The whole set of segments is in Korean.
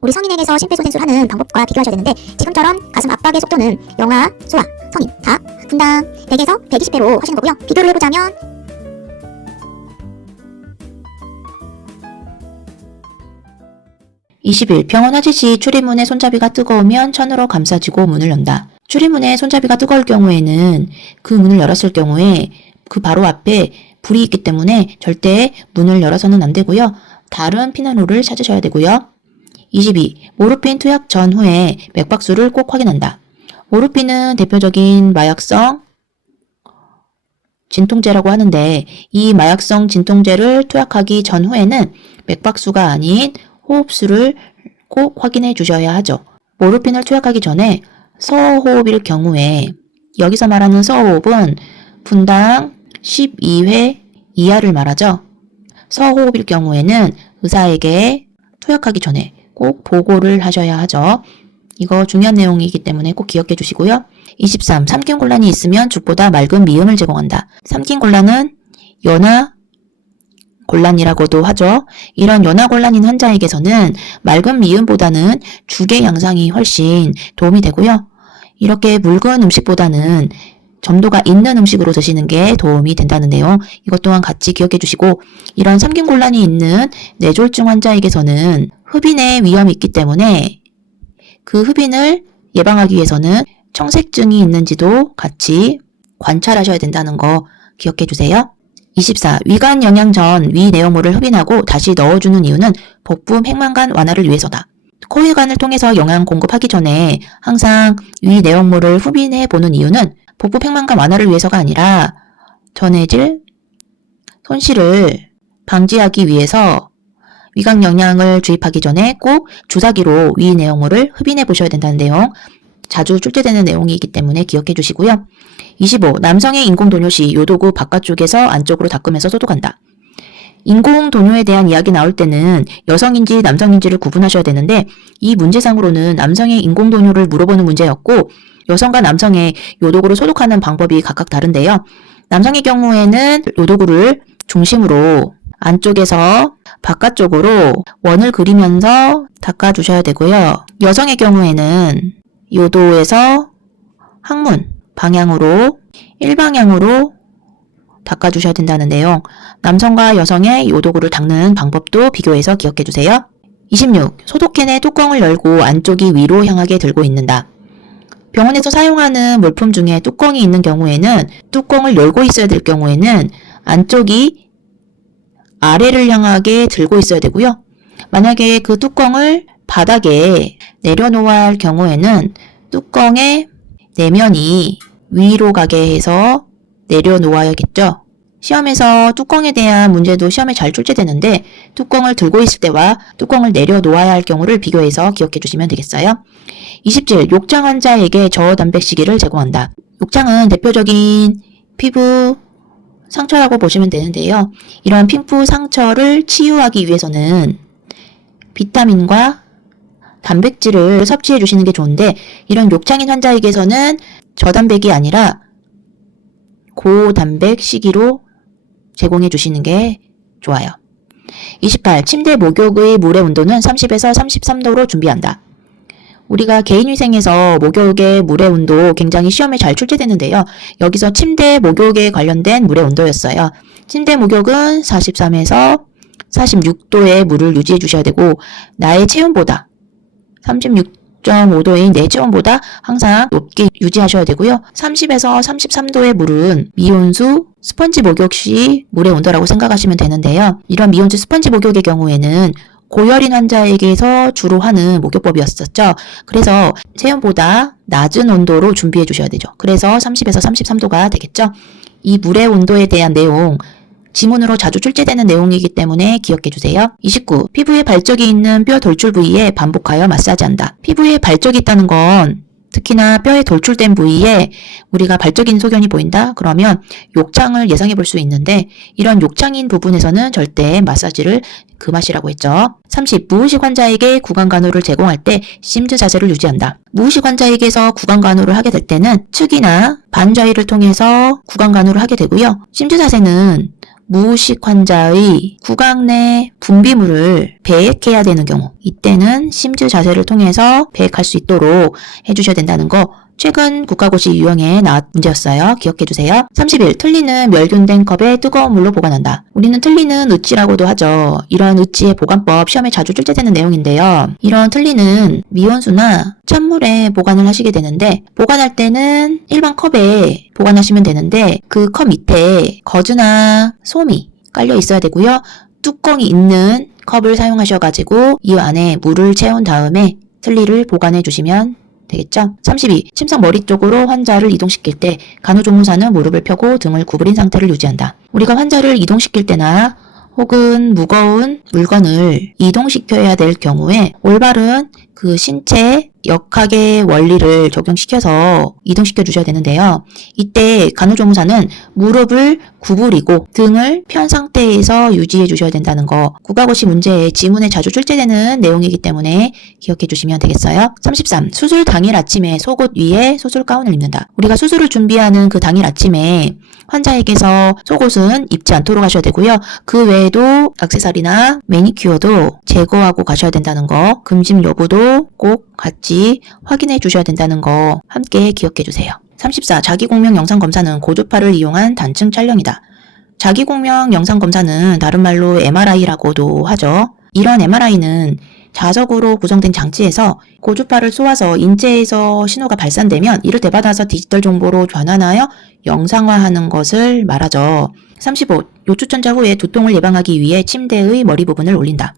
우리 성인에게서 심폐소생술 하는 방법과 비교하셔야 되는데 지금처럼 가슴 압박의 속도는 영아, 소아, 성인 다 분당 100에서 120회로 하시는 거고요. 비교를 해보자면 병원 화지 시 출입문의 손잡이가 뜨거우면 천으로 감싸지고 문을 연다. 출입문의 손잡이가 뜨거울 경우에는 그 문을 열었을 경우에 그 바로 앞에 불이 있기 때문에 절대 문을 열어서는 안 되고요. 다른 피난로를 찾으셔야 되고요. 모르핀 투약 전후에 맥박수를 꼭 확인한다. 모르핀은 대표적인 마약성 진통제라고 하는데 이 마약성 진통제를 투약하기 전후에는 맥박수가 아닌 호흡수를 꼭 확인해 주셔야 하죠. 모르핀을 투약하기 전에 서호흡일 경우에 여기서 말하는 서호흡은 분당 12회 이하를 말하죠. 서호흡일 경우에는 의사에게 투약하기 전에 꼭 보고를 하셔야 하죠. 이거 중요한 내용이기 때문에 꼭 기억해 주시고요. 삼킴곤란이 있으면 죽보다 맑은 미음을 제공한다. 삼킴곤란은 연하곤란이라고도 하죠. 이런 연하곤란인 환자에게서는 맑은 미음보다는 죽의 양상이 훨씬 도움이 되고요. 이렇게 묽은 음식보다는 점도가 있는 음식으로 드시는 게 도움이 된다는 내용, 이것 또한 같이 기억해 주시고, 이런 삼킴곤란이 있는 뇌졸중 환자에게서는 흡인의 위험이 있기 때문에 그 흡인을 예방하기 위해서는 청색증이 있는지도 같이 관찰하셔야 된다는 거 기억해 주세요. 위관 영양 전 위 내용물을 흡인하고 다시 넣어주는 이유는 복부 핵만간 완화를 위해서다. 코위관을 통해서 영양 공급하기 전에 항상 위 내용물을 흡인해 보는 이유는 복부 핵만간 완화를 위해서가 아니라 전해질 손실을 방지하기 위해서 위관 영양을 주입하기 전에 꼭 주사기로 위 내용물을 흡인해 보셔야 된다는 내용, 자주 출제되는 내용이기 때문에 기억해 주시고요. 남성의 인공도뇨 시 요도구 바깥쪽에서 안쪽으로 닦으면서 소독한다. 인공도뇨에 대한 이야기 나올 때는 여성인지 남성인지를 구분하셔야 되는데 이 문제상으로는 남성의 인공도뇨를 물어보는 문제였고 여성과 남성의 요도구를 소독하는 방법이 각각 다른데요. 남성의 경우에는 요도구를 중심으로 안쪽에서 바깥쪽으로 원을 그리면서 닦아주셔야 되고요. 여성의 경우에는 요도에서 항문 방향으로 일방향으로 닦아주셔야 된다는 내용, 남성과 여성의 요도구를 닦는 방법도 비교해서 기억해주세요. 소독캔의 뚜껑을 열고 안쪽이 위로 향하게 들고 있는다. 병원에서 사용하는 물품 중에 뚜껑이 있는 경우에는 뚜껑을 열고 있어야 될 경우에는 안쪽이 아래를 향하게 들고 있어야 되고요. 만약에 그 뚜껑을 바닥에 내려놓아야 할 경우에는 뚜껑의 내면이 위로 가게 해서 내려놓아야겠죠. 시험에서 뚜껑에 대한 문제도 시험에 잘 출제되는데 뚜껑을 들고 있을 때와 뚜껑을 내려놓아야 할 경우를 비교해서 기억해 주시면 되겠어요. 욕장 환자에게 저단백시기를 제공한다. 욕장은 대표적인 피부 상처라고 보시면 되는데요. 이런 피부 상처를 치유하기 위해서는 비타민과 단백질을 섭취해 주시는 게 좋은데 이런 욕창인 환자에게서는 저단백이 아니라 고단백 시기로 제공해 주시는 게 좋아요. 침대 목욕의 물의 온도는 30에서 33도로 준비한다. 우리가 개인위생에서 목욕의 물의 온도 굉장히 시험에 잘 출제되는데요. 여기서 침대 목욕에 관련된 물의 온도였어요. 침대 목욕은 43에서 46도의 물을 유지해 주셔야 되고 나의 체온보다 36.5도인 내 체온보다 항상 높게 유지하셔야 되고요. 30에서 33도의 물은 미온수 스펀지 목욕 시 물의 온도라고 생각하시면 되는데요. 이런 미온수 스펀지 목욕의 경우에는 고열인 환자에게서 주로 하는 목욕법이었었죠. 그래서 체온보다 낮은 온도로 준비해 주셔야 되죠. 그래서 30에서 33도가 되겠죠. 이 물의 온도에 대한 내용, 지문으로 자주 출제되는 내용이기 때문에 기억해 주세요. 피부에 발적이 있는 뼈 돌출 부위에 반복하여 마사지한다. 피부에 발적이 있다는 건 특히나 뼈에 돌출된 부위에 우리가 발적인 소견이 보인다? 그러면 욕창을 예상해 볼 수 있는데 이런 욕창인 부분에서는 절대 마사지를 금하시라고 했죠. 무의식 환자에게 구강 간호를 제공할 때 심드 자세를 유지한다. 무의식 환자에게서 구강 간호를 하게 될 때는 측이나 반좌위를 통해서 구강 간호를 하게 되고요. 심드 자세는 무의식 환자의 구강 내 분비물을 배액해야 되는 경우, 이때는 심즈 자세를 통해서 배액할 수 있도록 해주셔야 된다는 거 최근 국가고시 유형에 나온 문제였어요. 기억해주세요. 30일, 틀니는 멸균된 컵에 뜨거운 물로 보관한다. 우리는 틀니는 으찌라고도 하죠. 이런 으찌의 보관법 시험에 자주 출제되는 내용인데요. 이런 틀니는 미온수나 찬물에 보관을 하시게 되는데, 보관할 때는 일반 컵에 보관하시면 되는데 그 컵 밑에 거즈나 솜이 깔려 있어야 되고요. 뚜껑이 있는 컵을 사용하셔가지고 이 안에 물을 채운 다음에 틀니를 보관해 주시면 되겠죠? 32. 침상 머리 쪽으로 환자를 이동시킬 때 간호조무사는 무릎을 펴고 등을 구부린 상태를 유지한다. 우리가 환자를 이동시킬 때나 혹은 무거운 물건을 이동시켜야 될 경우에 올바른 그 신체 역학의 원리를 적용시켜서 이동시켜 주셔야 되는데요. 이때 간호조무사는 무릎을 구부리고 등을 편 상태에서 유지해 주셔야 된다는 거, 국가고시 문제에 지문에 자주 출제되는 내용이기 때문에 기억해 주시면 되겠어요. 33. 수술 당일 아침에 속옷 위에 수술 가운을 입는다. 우리가 수술을 준비하는 그 당일 아침에 환자에게서 속옷은 입지 않도록 하셔야 되고요. 그 외에도 액세서리나 매니큐어도 제거하고 가셔야 된다는 거, 금짐 여부도 꼭 같이 확인해 주셔야 된다는 거 함께 기억해 주세요. 34. 자기공명 영상검사는 고주파를 이용한 단층 촬영이다. 자기공명 영상검사는 다른 말로 MRI라고도 하죠. 이런 MRI는 자석으로 구성된 장치에서 고주파를 쏘아서 인체에서 신호가 발산되면 이를 되받아서 디지털 정보로 변환하여 영상화하는 것을 말하죠. 35. 요추천자 후에 두통을 예방하기 위해 침대의 머리 부분을 올린다.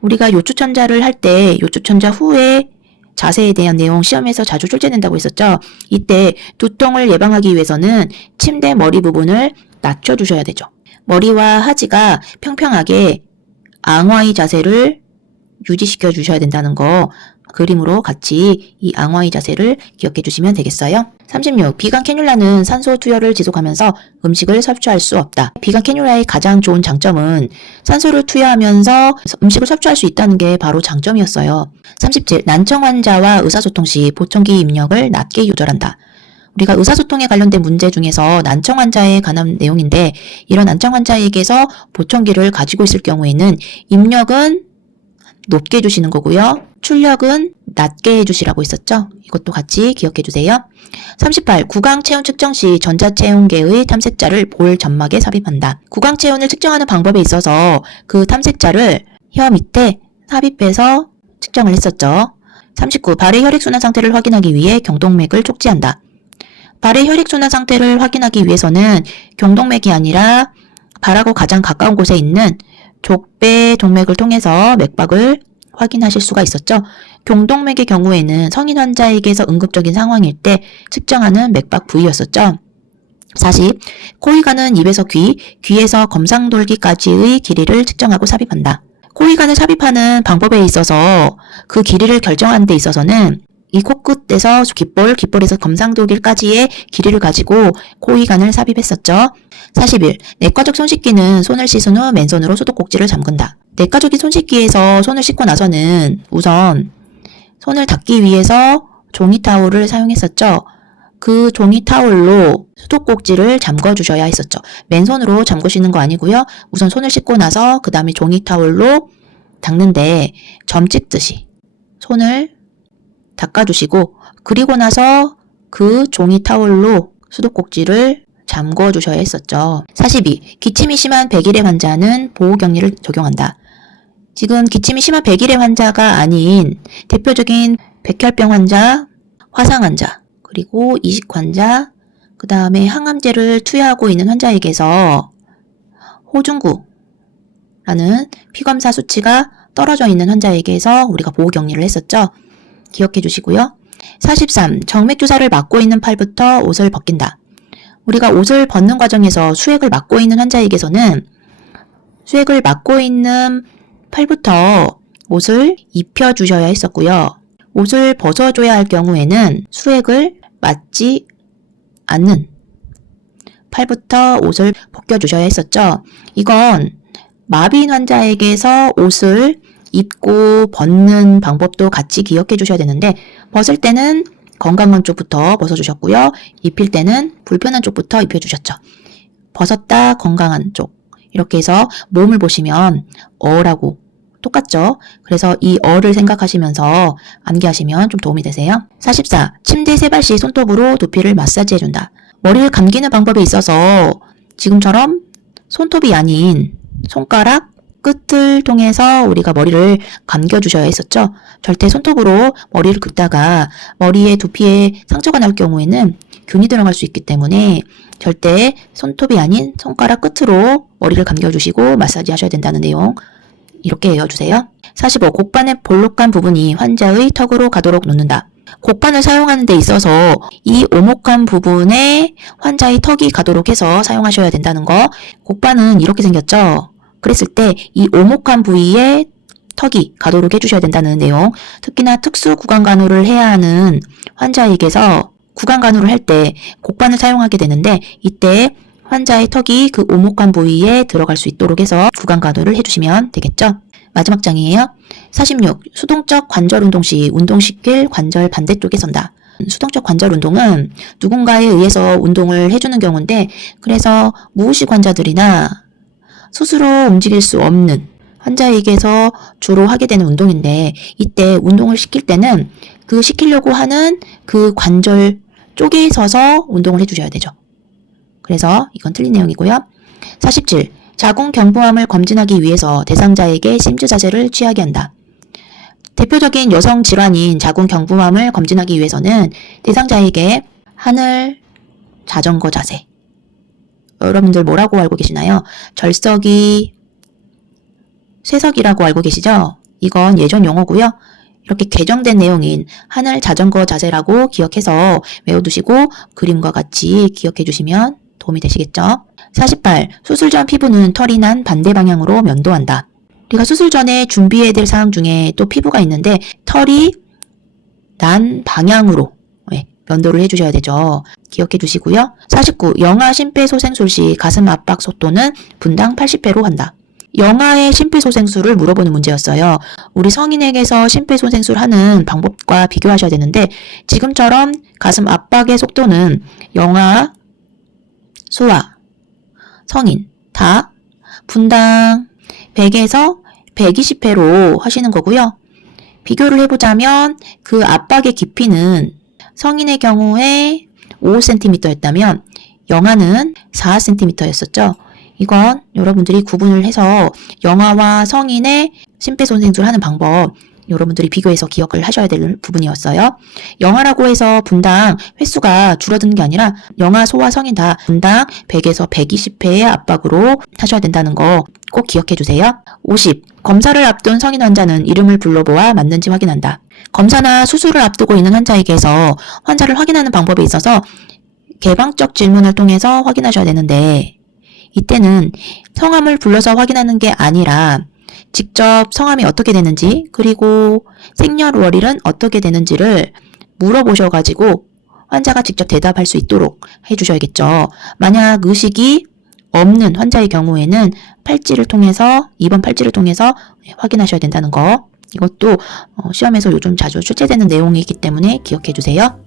우리가 요추천자를 할 때 요추천자 후에 자세에 대한 내용 시험에서 자주 출제된다고 했었죠. 이때 두통을 예방하기 위해서는 침대 머리 부분을 낮춰주셔야 되죠. 머리와 하지가 평평하게 앙화의 자세를 유지시켜 주셔야 된다는 거 그림으로 같이 이 앙화의 자세를 기억해 주시면 되겠어요. 36. 비강 캐뉼라는 산소 투여를 지속하면서 음식을 섭취할 수 없다. 비강 캐뉼라의 가장 좋은 장점은 산소를 투여하면서 음식을 섭취할 수 있다는 게 바로 장점이었어요. 37. 난청 환자와 의사소통 시 보청기 입력을 낮게 조절한다. 우리가 의사소통에 관련된 문제 중에서 난청 환자에 관한 내용인데, 이런 난청 환자에게서 보청기를 가지고 있을 경우에는 입력은 높게 해주시는 거고요. 출력은 낮게 해주시라고 했었죠. 이것도 같이 기억해 주세요. 38. 구강 체온 측정 시 전자체온계의 탐색자를 볼 점막에 삽입한다. 구강 체온을 측정하는 방법에 있어서 그 탐색자를 혀 밑에 삽입해서 측정을 했었죠. 39. 발의 혈액순환 상태를 확인하기 위해 경동맥을 촉지한다. 발의 혈액순환 상태를 확인하기 위해서는 경동맥이 아니라 발하고 가장 가까운 곳에 있는 족배 동맥을 통해서 맥박을 확인하실 수가 있었죠. 경동맥의 경우에는 성인 환자에게서 응급적인 상황일 때 측정하는 맥박 부위였었죠. 40. 코이관은 입에서 귀, 귀에서 검상돌기까지의 길이를 측정하고 삽입한다. 코이관을 삽입하는 방법에 있어서 그 길이를 결정하는 데 있어서는 이 코끝에서 귓볼, 귓볼에서 검상돌기까지의 길이를 가지고 코이관을 삽입했었죠. 41. 내과적 손씻기는 손을 씻은 후 맨손으로 수도꼭지를 잠근다. 내과적인 손씻기에서 손을 씻고 나서는 우선 손을 닦기 위해서 종이타올을 사용했었죠. 그 종이타올로 수도꼭지를 잠궈 주셔야 했었죠. 맨손으로 잠그시는 거 아니고요. 우선 손을 씻고 나서 그 다음에 종이타올로 닦는데 점 찍듯이 손을 닦아주시고, 그리고 나서 그 종이타올로 수도꼭지를 잠궈 주셔야 했었죠. 42. 기침이 심한 백일의 환자는 보호격리를 적용한다. 지금 기침이 심한 백일의 환자가 아닌 대표적인 백혈병 환자, 화상 환자, 그리고 이식 환자, 그 다음에 항암제를 투여하고 있는 환자에게서 호중구라는 피검사 수치가 떨어져 있는 환자에게서 우리가 보호격리를 했었죠. 기억해 주시고요. 43. 정맥주사를 맞고 있는 팔부터 옷을 벗긴다. 우리가 옷을 벗는 과정에서 수액을 맞고 있는 환자에게서는 수액을 맞고 있는 팔부터 옷을 입혀주셔야 했었고요. 옷을 벗어줘야 할 경우에는 수액을 맞지 않는 팔부터 옷을 벗겨주셔야 했었죠. 이건 마비인 환자에게서 옷을 입고 벗는 방법도 같이 기억해 주셔야 되는데, 벗을 때는 건강한 쪽부터 벗어주셨고요. 입힐 때는 불편한 쪽부터 입혀주셨죠. 벗었다 건강한 쪽, 이렇게 해서 몸을 보시면 어라고 똑같죠? 그래서 이 어를 생각하시면서 암기하시면 좀 도움이 되세요. 44. 침대 3발씩 손톱으로 두피를 마사지해준다. 머리를 감기는 방법에 있어서 지금처럼 손톱이 아닌 손가락 끝을 통해서 우리가 머리를 감겨주셔야 했었죠. 절대 손톱으로 머리를 긋다가 머리에 두피에 상처가 날 경우에는 균이 들어갈 수 있기 때문에 절대 손톱이 아닌 손가락 끝으로 머리를 감겨주시고 마사지 하셔야 된다는 내용 이렇게 외워주세요. 45. 곡반의 볼록한 부분이 환자의 턱으로 가도록 놓는다. 곡반을 사용하는 데 있어서 이 오목한 부분에 환자의 턱이 가도록 해서 사용하셔야 된다는 거. 곡반은 이렇게 생겼죠. 그랬을 때 이 오목한 부위에 턱이 가도록 해주셔야 된다는 내용. 특히나 특수 구강간호를 해야 하는 환자에게서 구강간호를 할 때 곡반을 사용하게 되는데 이때 환자의 턱이 그 오목한 부위에 들어갈 수 있도록 해서 구강간호를 해주시면 되겠죠. 마지막 장이에요. 46. 수동적 관절 운동 시 운동시킬 관절 반대쪽에 선다. 수동적 관절 운동은 누군가에 의해서 운동을 해주는 경우인데 그래서 무의식 환자들이나 스스로 움직일 수 없는 환자에게서 주로 하게 되는 운동인데 이때 운동을 시킬 때는 그 시키려고 하는 그 관절 쪽에 서서 운동을 해주셔야 되죠. 그래서 이건 틀린 내용이고요. 47. 자궁 경부암을 검진하기 위해서 대상자에게 심주 자세를 취하게 한다. 대표적인 여성 질환인 자궁 경부암을 검진하기 위해서는 대상자에게 하늘 자전거 자세. 여러분들 뭐라고 알고 계시나요? 절석이 쇠석이라고 알고 계시죠? 이건 예전 용어고요. 이렇게 개정된 내용인 하늘 자전거 자세라고 기억해서 외워두시고 그림과 같이 기억해 주시면 도움이 되시겠죠? 48. 수술 전 피부는 털이 난 반대 방향으로 면도한다. 우리가 수술 전에 준비해야 될 사항 중에 또 피부가 있는데 털이 난 방향으로 면도를 해주셔야 되죠. 기억해 주시고요. 49. 영아 심폐소생술 시 가슴 압박 속도는 분당 80회로 한다. 영아의 심폐소생술을 물어보는 문제였어요. 우리 성인에게서 심폐소생술 하는 방법과 비교하셔야 되는데 지금처럼 가슴 압박의 속도는 영아, 소아, 성인 다 분당 100에서 120회로 하시는 거고요. 비교를 해보자면 그 압박의 깊이는 성인의 경우에 5cm였다면 영아는 4cm였었죠. 이건 여러분들이 구분을 해서 영아와 성인의 심폐소생술 하는 방법 여러분들이 비교해서 기억을 하셔야 될 부분이었어요. 영아라고 해서 분당 횟수가 줄어드는 게 아니라 영아, 소아, 성인 다 분당 100에서 120회의 압박으로 하셔야 된다는 거 꼭 기억해 주세요. 50. 검사를 앞둔 성인 환자는 이름을 불러보아 맞는지 확인한다. 검사나 수술을 앞두고 있는 환자에게서 환자를 확인하는 방법에 있어서 개방적 질문을 통해서 확인하셔야 되는데 이때는 성함을 불러서 확인하는 게 아니라 직접 성함이 어떻게 되는지 그리고 생년월일은 어떻게 되는지를 물어보셔가지고 환자가 직접 대답할 수 있도록 해주셔야겠죠. 만약 의식이 없는 환자의 경우에는 팔찌를 통해서 2번 팔찌를 통해서 확인하셔야 된다는 거 이것도 시험에서 요즘 자주 출제되는 내용이기 때문에 기억해 주세요.